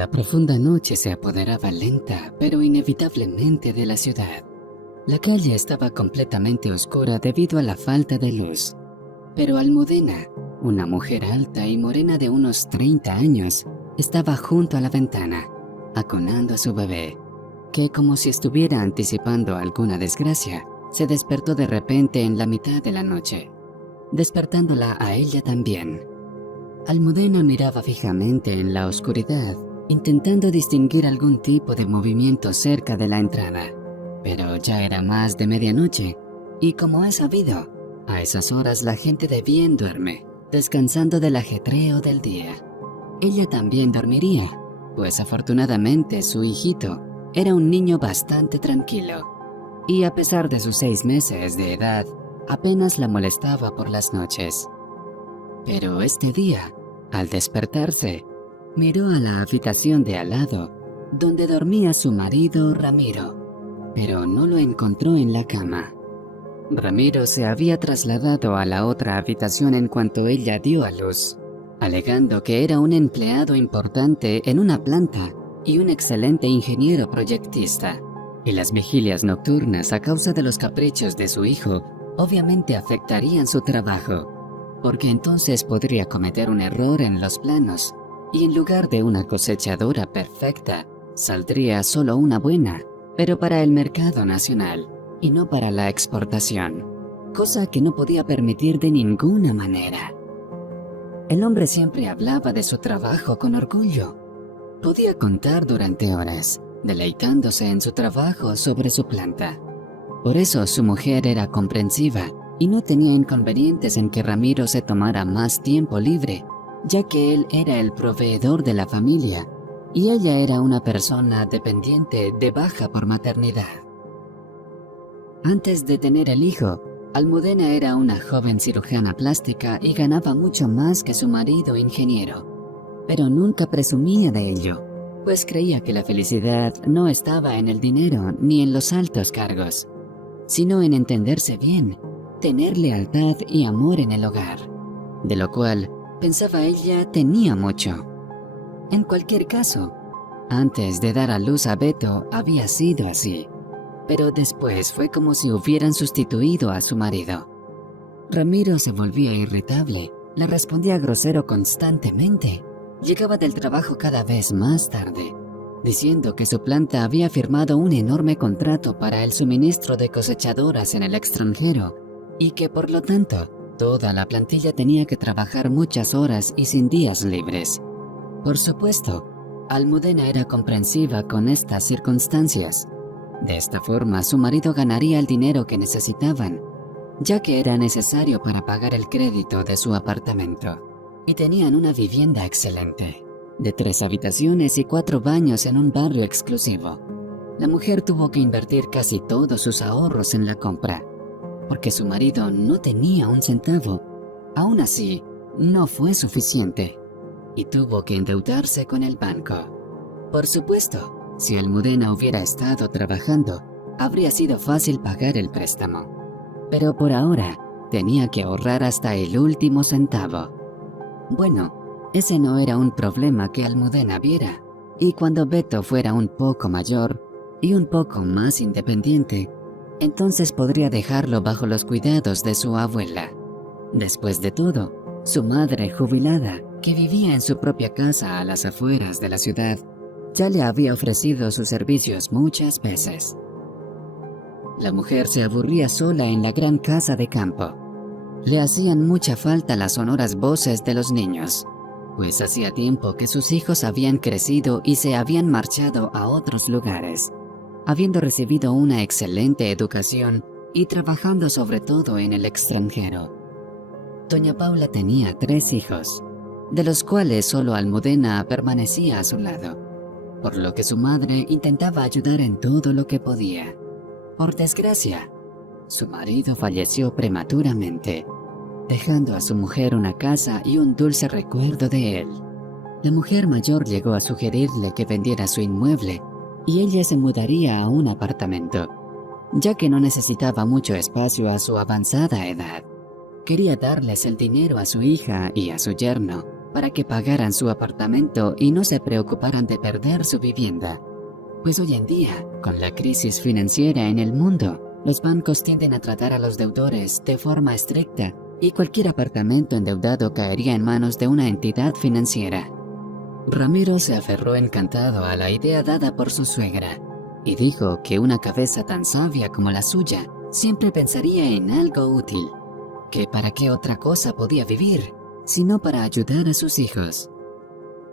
La profunda noche se apoderaba lenta, pero inevitablemente de la ciudad. La calle estaba completamente oscura debido a la falta de luz. Pero Almudena, una mujer alta y morena de unos 30 años, estaba junto a la ventana, acunando a su bebé, que como si estuviera anticipando alguna desgracia, se despertó de repente en la mitad de la noche, despertándola a ella también. Almudena miraba fijamente en la oscuridad, intentando distinguir algún tipo de movimiento cerca de la entrada. Pero ya era más de medianoche, y como es sabido, a esas horas la gente de bien duerme, descansando del ajetreo del día. Ella también dormiría, pues afortunadamente su hijito era un niño bastante tranquilo, y a pesar de sus 6 meses de edad, apenas la molestaba por las noches. Pero este día, al despertarse, miró a la habitación de al lado, donde dormía su marido Ramiro, pero no lo encontró en la cama. Ramiro se había trasladado a la otra habitación en cuanto ella dio a luz, alegando que era un empleado importante en una planta y un excelente ingeniero proyectista, y las vigilias nocturnas a causa de los caprichos de su hijo obviamente afectarían su trabajo, porque entonces podría cometer un error en los planos, y en lugar de una cosechadora perfecta, saldría solo una buena, pero para el mercado nacional, y no para la exportación, cosa que no podía permitir de ninguna manera. El hombre siempre hablaba de su trabajo con orgullo. Podía contar durante horas, deleitándose en su trabajo sobre su planta. Por eso su mujer era comprensiva y no tenía inconvenientes en que Ramiro se tomara más tiempo libre, ya que él era el proveedor de la familia y ella era una persona dependiente de baja por maternidad. Antes de tener el hijo, Almudena era una joven cirujana plástica y ganaba mucho más que su marido ingeniero, pero nunca presumía de ello, pues creía que la felicidad no estaba en el dinero ni en los altos cargos, sino en entenderse bien, tener lealtad y amor en el hogar, de lo cual, pensaba ella, tenía mucho. En cualquier caso, antes de dar a luz a Beto había sido así, pero después fue como si hubieran sustituido a su marido. Ramiro se volvía irritable, le respondía grosero constantemente, llegaba del trabajo cada vez más tarde, diciendo que su planta había firmado un enorme contrato para el suministro de cosechadoras en el extranjero y que por lo tanto toda la plantilla tenía que trabajar muchas horas y sin días libres. Por supuesto, Almudena era comprensiva con estas circunstancias. De esta forma su marido ganaría el dinero que necesitaban, ya que era necesario para pagar el crédito de su apartamento, y tenían una vivienda excelente, de 3 habitaciones y 4 baños en un barrio exclusivo. La mujer tuvo que invertir casi todos sus ahorros en la compra, porque su marido no tenía un centavo. Aún así, no fue suficiente, y tuvo que endeudarse con el banco. Por supuesto, si Almudena hubiera estado trabajando, habría sido fácil pagar el préstamo, pero por ahora tenía que ahorrar hasta el último centavo. Bueno, ese no era un problema que Almudena viera, y cuando Beto fuera un poco mayor y un poco más independiente, entonces podría dejarlo bajo los cuidados de su abuela. Después de todo, su madre jubilada, que vivía en su propia casa a las afueras de la ciudad, ya le había ofrecido sus servicios muchas veces. La mujer se aburría sola en la gran casa de campo. Le hacían mucha falta las sonoras voces de los niños, pues hacía tiempo que sus hijos habían crecido y se habían marchado a otros lugares, habiendo recibido una excelente educación y trabajando sobre todo en el extranjero. Doña Paula tenía 3 hijos, de los cuales solo Almudena permanecía a su lado, por lo que su madre intentaba ayudar en todo lo que podía. Por desgracia, su marido falleció prematuramente, dejando a su mujer una casa y un dulce recuerdo de él. La mujer mayor llegó a sugerirle que vendiera su inmueble y ella se mudaría a un apartamento, ya que no necesitaba mucho espacio a su avanzada edad. Quería darles el dinero a su hija y a su yerno, para que pagaran su apartamento y no se preocuparan de perder su vivienda. Pues hoy en día, con la crisis financiera en el mundo, los bancos tienden a tratar a los deudores de forma estricta y cualquier apartamento endeudado caería en manos de una entidad financiera. Ramiro se aferró encantado a la idea dada por su suegra y dijo que una cabeza tan sabia como la suya siempre pensaría en algo útil, que para qué otra cosa podía vivir, sino para ayudar a sus hijos.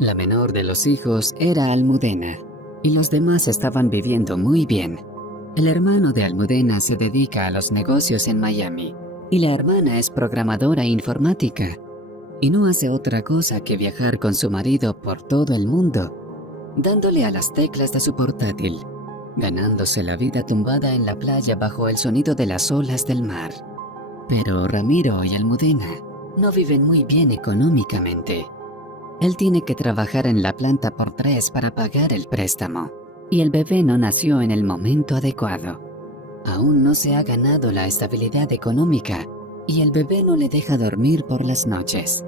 La menor de los hijos era Almudena, y los demás estaban viviendo muy bien. El hermano de Almudena se dedica a los negocios en Miami, y la hermana es programadora informática, y no hace otra cosa que viajar con su marido por todo el mundo, dándole a las teclas de su portátil, ganándose la vida tumbada en la playa bajo el sonido de las olas del mar. Pero Ramiro y Almudena no viven muy bien económicamente. Él tiene que trabajar en la planta por 3 para pagar el préstamo, y el bebé no nació en el momento adecuado. Aún no se ha ganado la estabilidad económica y el bebé no le deja dormir por las noches.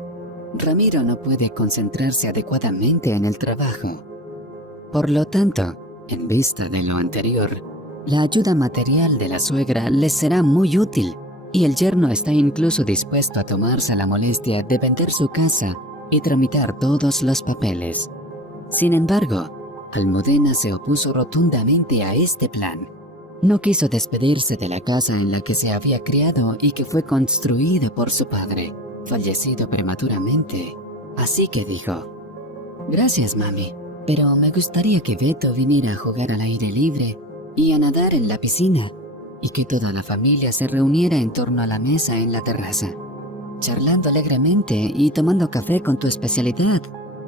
Ramiro no puede concentrarse adecuadamente en el trabajo. Por lo tanto, en vista de lo anterior, la ayuda material de la suegra les será muy útil y el yerno está incluso dispuesto a tomarse la molestia de vender su casa y tramitar todos los papeles. Sin embargo, Almudena se opuso rotundamente a este plan. No quiso despedirse de la casa en la que se había criado y que fue construida por su padre, fallecido prematuramente. Así que dijo: «Gracias, mami, pero me gustaría que Beto viniera a jugar al aire libre y a nadar en la piscina, y que toda la familia se reuniera en torno a la mesa en la terraza, charlando alegremente y tomando café con tu especialidad,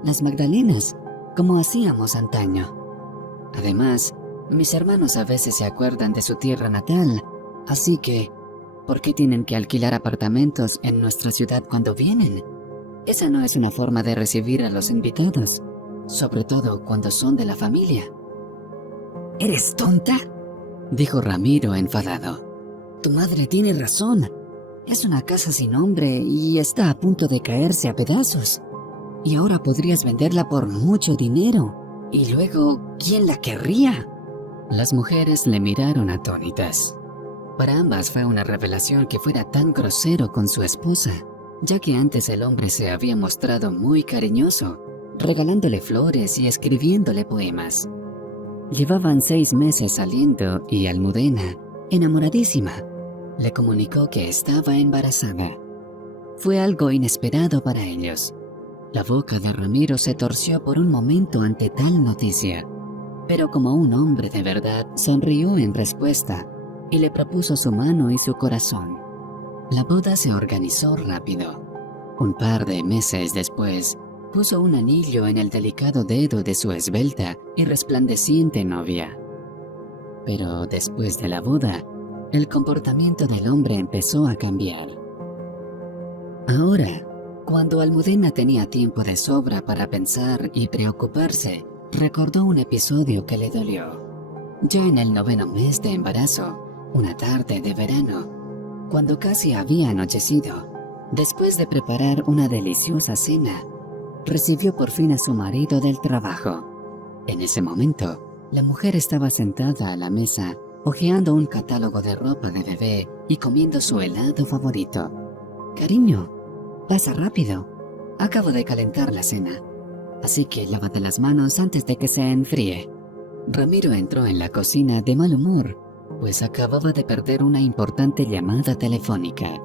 las magdalenas, como hacíamos antaño. Además, mis hermanos a veces se acuerdan de su tierra natal, así que, ¿por qué tienen que alquilar apartamentos en nuestra ciudad cuando vienen? Esa no es una forma de recibir a los invitados, sobre todo cuando son de la familia». «¿Eres tonta?», dijo Ramiro enfadado. «Tu madre tiene razón. Es una casa sin nombre y está a punto de caerse a pedazos. Y ahora podrías venderla por mucho dinero. Y luego, ¿quién la querría?». Las mujeres le miraron atónitas. Para ambas fue una revelación que fuera tan grosero con su esposa, ya que antes el hombre se había mostrado muy cariñoso, regalándole flores y escribiéndole poemas. Llevaban 6 meses saliendo y Almudena, enamoradísima, le comunicó que estaba embarazada. Fue algo inesperado para ellos. La boca de Ramiro se torció por un momento ante tal noticia, pero como un hombre de verdad, sonrió en respuesta y le propuso su mano y su corazón. La boda se organizó rápido. Un par de meses después, puso un anillo en el delicado dedo de su esbelta y resplandeciente novia. Pero después de la boda, el comportamiento del hombre empezó a cambiar. Ahora, cuando Almudena tenía tiempo de sobra para pensar y preocuparse, recordó un episodio que le dolió. Ya en el 9º mes de embarazo, una tarde de verano, cuando casi había anochecido, después de preparar una deliciosa cena, recibió por fin a su marido del trabajo. En ese momento, la mujer estaba sentada a la mesa, hojeando un catálogo de ropa de bebé y comiendo su helado favorito. «Cariño, pasa rápido. Acabo de calentar la cena. Así que lávate las manos antes de que se enfríe». Ramiro entró en la cocina de mal humor, pues acababa de perder una importante llamada telefónica.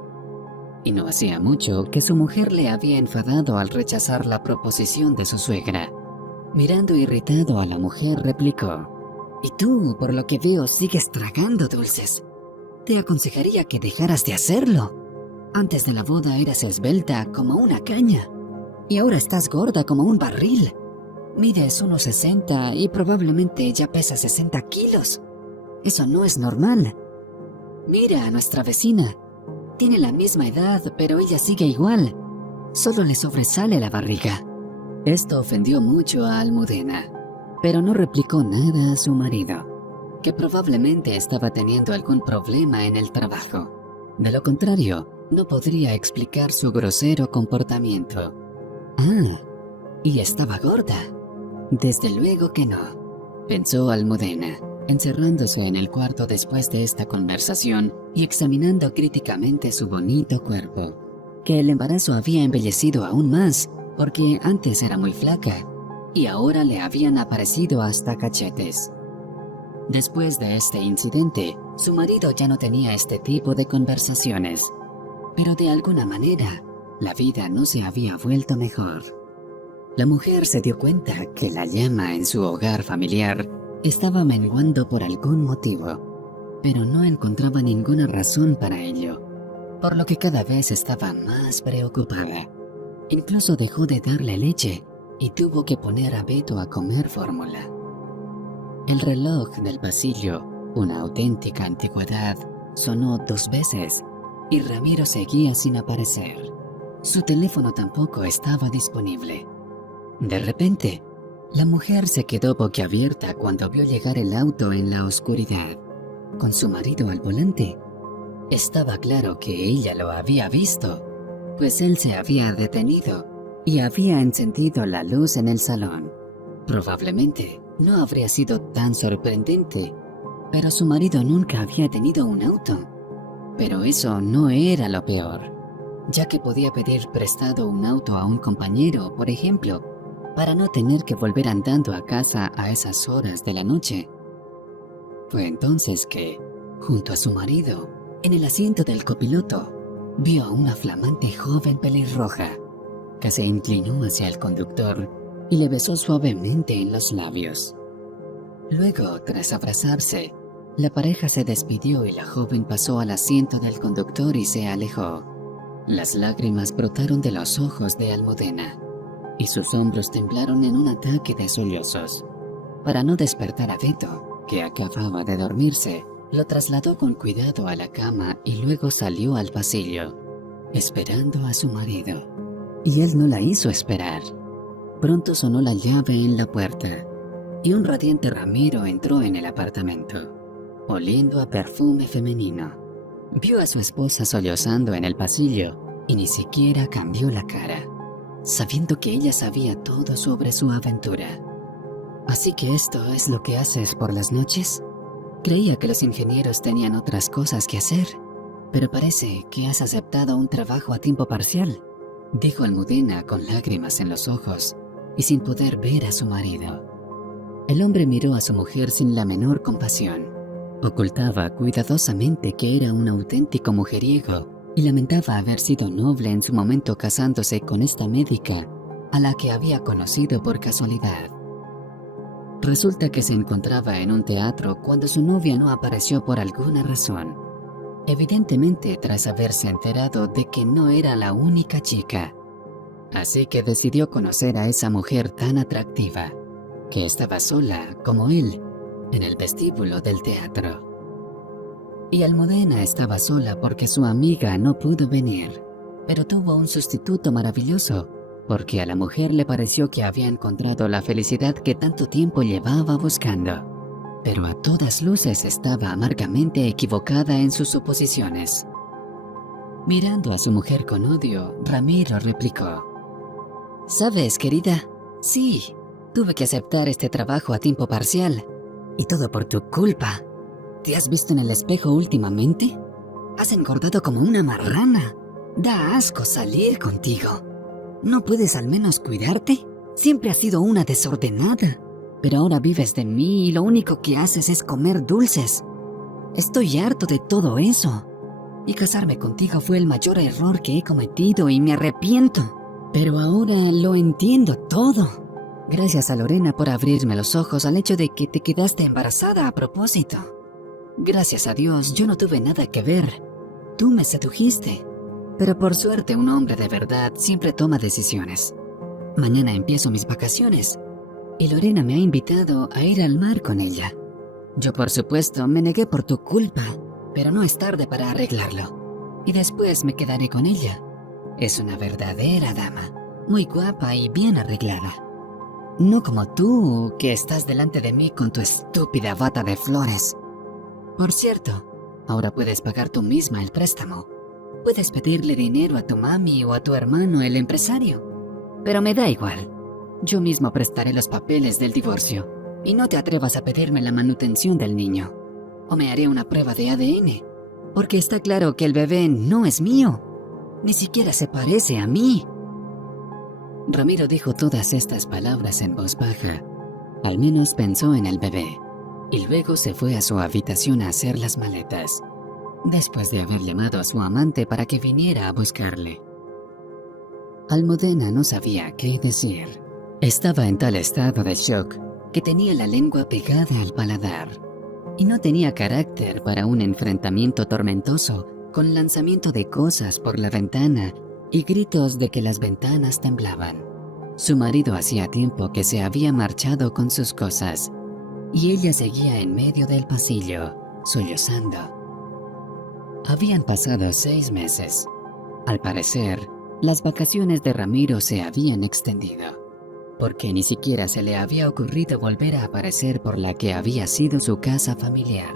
Y no hacía mucho que su mujer le había enfadado al rechazar la proposición de su suegra. Mirando irritado a la mujer, replicó: «Y tú, por lo que veo, sigues tragando dulces. Te aconsejaría que dejaras de hacerlo. Antes de la boda eras esbelta como una caña, y ahora estás gorda como un barril. Mides 1,60 y probablemente ya pesas 60 kilos. Eso no es normal. Mira a nuestra vecina. Tiene la misma edad, pero ella sigue igual. Solo le sobresale la barriga». Esto ofendió mucho a Almudena, pero no replicó nada a su marido, que probablemente estaba teniendo algún problema en el trabajo. De lo contrario, no podría explicar su grosero comportamiento. Ah, y estaba gorda. Desde luego que no, pensó Almudena, encerrándose en el cuarto después de esta conversación y examinando críticamente su bonito cuerpo, que el embarazo había embellecido aún más, porque antes era muy flaca, y ahora le habían aparecido hasta cachetes. Después de este incidente, su marido ya no tenía este tipo de conversaciones, pero de alguna manera, la vida no se había vuelto mejor. La mujer se dio cuenta que la llama en su hogar familiar estaba menguando por algún motivo, pero no encontraba ninguna razón para ello, por lo que cada vez estaba más preocupada. Incluso dejó de darle leche y tuvo que poner a Beto a comer fórmula. El reloj del pasillo, una auténtica antigüedad, sonó 2 veces y Ramiro seguía sin aparecer. Su teléfono tampoco estaba disponible. De repente, la mujer se quedó boquiabierta cuando vio llegar el auto en la oscuridad, con su marido al volante. Estaba claro que ella lo había visto, pues él se había detenido y había encendido la luz en el salón. Probablemente no habría sido tan sorprendente, pero su marido nunca había tenido un auto. Pero eso no era lo peor, ya que podía pedir prestado un auto a un compañero, por ejemplo, para no tener que volver andando a casa a esas horas de la noche. Fue entonces que, junto a su marido, en el asiento del copiloto, vio a una flamante joven pelirroja, que se inclinó hacia el conductor y le besó suavemente en los labios. Luego, tras abrazarse, la pareja se despidió y la joven pasó al asiento del conductor y se alejó. Las lágrimas brotaron de los ojos de Almudena y sus hombros temblaron en un ataque de sollozos. Para no despertar a Beto, que acababa de dormirse, lo trasladó con cuidado a la cama y luego salió al pasillo, esperando a su marido. Y él no la hizo esperar. Pronto sonó la llave en la puerta y un radiante Ramiro entró en el apartamento, oliendo a perfume femenino. Vio a su esposa sollozando en el pasillo y ni siquiera cambió la cara, sabiendo que ella sabía todo sobre su aventura. ¿Así que esto es lo que haces por las noches? Creía que los ingenieros tenían otras cosas que hacer, pero parece que has aceptado un trabajo a tiempo parcial, dijo Almudena con lágrimas en los ojos y sin poder ver a su marido. El hombre miró a su mujer sin la menor compasión. Ocultaba cuidadosamente que era un auténtico mujeriego y lamentaba haber sido noble en su momento casándose con esta médica a la que había conocido por casualidad. Resulta que se encontraba en un teatro cuando su novia no apareció por alguna razón, evidentemente tras haberse enterado de que no era la única chica. Así que decidió conocer a esa mujer tan atractiva, que estaba sola, como él, en el vestíbulo del teatro. Y Almudena estaba sola porque su amiga no pudo venir, pero tuvo un sustituto maravilloso, porque a la mujer le pareció que había encontrado la felicidad que tanto tiempo llevaba buscando. Pero a todas luces estaba amargamente equivocada en sus suposiciones. Mirando a su mujer con odio, Ramiro replicó: «¿Sabes, querida? Sí, tuve que aceptar este trabajo a tiempo parcial. Y todo por tu culpa. ¿Te has visto en el espejo últimamente? Has engordado como una marrana. Da asco salir contigo. ¿No puedes al menos cuidarte? Siempre has sido una desordenada. Pero ahora vives de mí y lo único que haces es comer dulces. Estoy harto de todo eso. Y casarme contigo fue el mayor error que he cometido y me arrepiento. Pero ahora lo entiendo todo. Gracias a Lorena por abrirme los ojos al hecho de que te quedaste embarazada a propósito. Gracias a Dios yo no tuve nada que ver. Tú me sedujiste. Pero por suerte un hombre de verdad siempre toma decisiones. Mañana empiezo mis vacaciones y Lorena me ha invitado a ir al mar con ella. Yo por supuesto me negué por tu culpa, pero no es tarde para arreglarlo. Y después me quedaré con ella. Es una verdadera dama, muy guapa y bien arreglada. No como tú, que estás delante de mí con tu estúpida bata de flores. Por cierto, ahora puedes pagar tú misma el préstamo. Puedes pedirle dinero a tu mami o a tu hermano, el empresario. Pero me da igual. Yo mismo prestaré los papeles del divorcio. Y no te atrevas a pedirme la manutención del niño. O me haré una prueba de ADN. Porque está claro que el bebé no es mío. Ni siquiera se parece a mí. Ramiro dijo todas estas palabras en voz baja. Al menos pensó en el bebé. Y luego se fue a su habitación a hacer las maletas, después de haber llamado a su amante para que viniera a buscarle. Almudena no sabía qué decir. Estaba en tal estado de shock que tenía la lengua pegada al paladar y no tenía carácter para un enfrentamiento tormentoso con lanzamiento de cosas por la ventana y gritos de que las ventanas temblaban. Su marido hacía tiempo que se había marchado con sus cosas y ella seguía en medio del pasillo, sollozando. Habían pasado 6 meses. Al parecer, las vacaciones de Ramiro se habían extendido, porque ni siquiera se le había ocurrido volver a aparecer por la que había sido su casa familiar.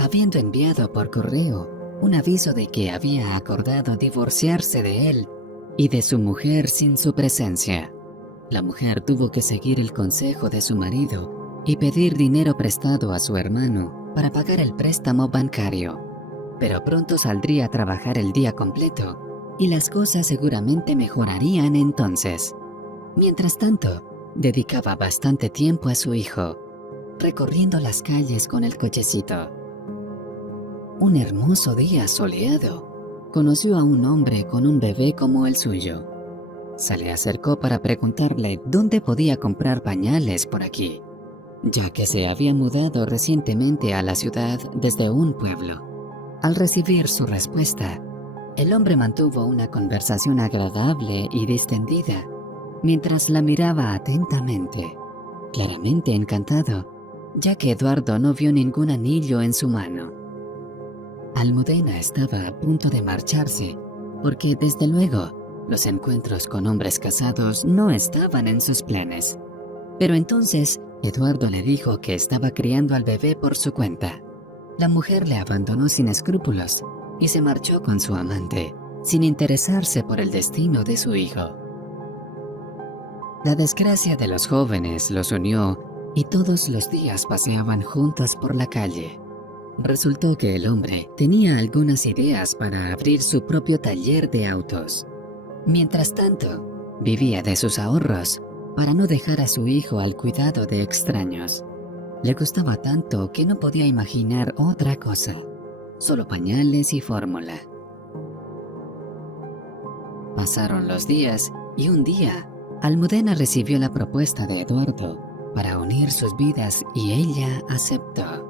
Habiendo enviado por correo un aviso de que había acordado divorciarse de él y de su mujer sin su presencia, la mujer tuvo que seguir el consejo de su marido y pedir dinero prestado a su hermano para pagar el préstamo bancario. Pero pronto saldría a trabajar el día completo y las cosas seguramente mejorarían entonces. Mientras tanto, dedicaba bastante tiempo a su hijo, recorriendo las calles con el cochecito. Un hermoso día soleado, conoció a un hombre con un bebé como el suyo. Se le acercó para preguntarle dónde podía comprar pañales por aquí, ya que se había mudado recientemente a la ciudad desde un pueblo. Al recibir su respuesta, el hombre mantuvo una conversación agradable y distendida, mientras la miraba atentamente, claramente encantado, ya que Eduardo no vio ningún anillo en su mano. Almudena estaba a punto de marcharse, porque desde luego los encuentros con hombres casados no estaban en sus planes. Pero entonces Eduardo le dijo que estaba criando al bebé por su cuenta. La mujer le abandonó sin escrúpulos y se marchó con su amante, sin interesarse por el destino de su hijo. La desgracia de los jóvenes los unió y todos los días paseaban juntos por la calle. Resultó que el hombre tenía algunas ideas para abrir su propio taller de autos. Mientras tanto, vivía de sus ahorros para no dejar a su hijo al cuidado de extraños. Le gustaba tanto que no podía imaginar otra cosa, solo pañales y fórmula. Pasaron los días y un día, Almudena recibió la propuesta de Eduardo para unir sus vidas y ella aceptó.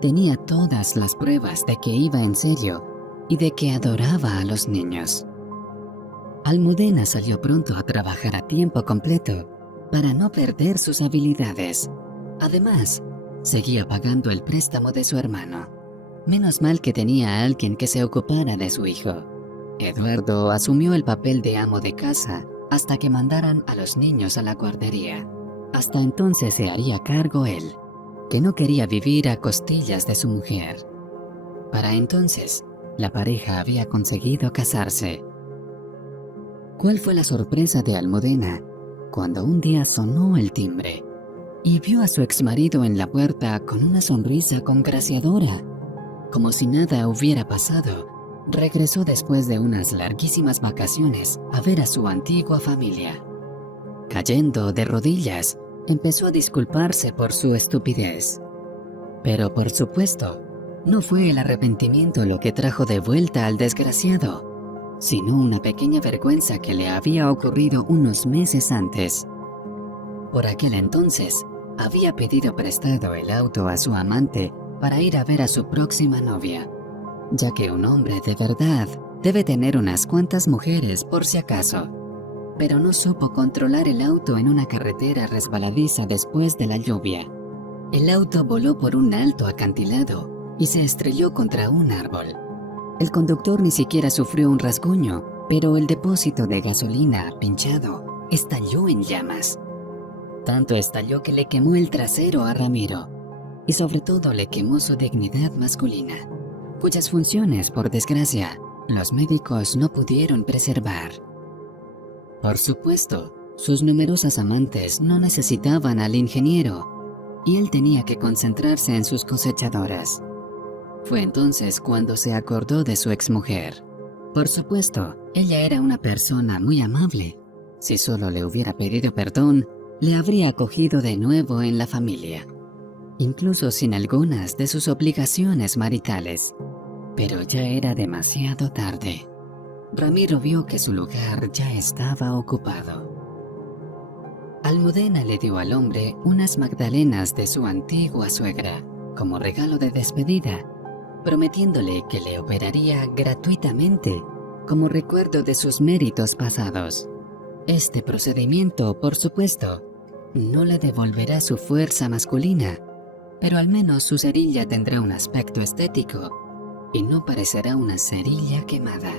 Tenía todas las pruebas de que iba en serio y de que adoraba a los niños. Almudena salió pronto a trabajar a tiempo completo para no perder sus habilidades. Además, seguía pagando el préstamo de su hermano. Menos mal que tenía a alguien que se ocupara de su hijo. Eduardo asumió el papel de amo de casa hasta que mandaran a los niños a la guardería. Hasta entonces se haría cargo él, que no quería vivir a costillas de su mujer. Para entonces, la pareja había conseguido casarse. ¿Cuál fue la sorpresa de Almudena cuando un día sonó el timbre y vio a su exmarido en la puerta con una sonrisa congraciadora? Como si nada hubiera pasado, regresó después de unas larguísimas vacaciones a ver a su antigua familia. Cayendo de rodillas, empezó a disculparse por su estupidez. Pero por supuesto, no fue el arrepentimiento lo que trajo de vuelta al desgraciado, sino una pequeña vergüenza que le había ocurrido unos meses antes. Por aquel entonces, había pedido prestado el auto a su amante para ir a ver a su próxima novia, ya que un hombre de verdad debe tener unas cuantas mujeres por si acaso. Pero no supo controlar el auto en una carretera resbaladiza después de la lluvia. El auto voló por un alto acantilado y se estrelló contra un árbol. El conductor ni siquiera sufrió un rasguño, pero el depósito de gasolina pinchado estalló en llamas. Tanto estalló que le quemó el trasero a Ramiro, y sobre todo le quemó su dignidad masculina, cuyas funciones, por desgracia, los médicos no pudieron preservar. Por supuesto, sus numerosas amantes no necesitaban al ingeniero y él tenía que concentrarse en sus cosechadoras. Fue entonces cuando se acordó de su exmujer. Por supuesto, ella era una persona muy amable. Si solo le hubiera pedido perdón, le habría acogido de nuevo en la familia, incluso sin algunas de sus obligaciones maritales. Pero ya era demasiado tarde. Ramiro vio que su lugar ya estaba ocupado. Almudena le dio al hombre unas magdalenas de su antigua suegra como regalo de despedida, prometiéndole que le operaría gratuitamente como recuerdo de sus méritos pasados. Este procedimiento, por supuesto, no le devolverá su fuerza masculina, pero al menos su cerilla tendrá un aspecto estético y no parecerá una cerilla quemada.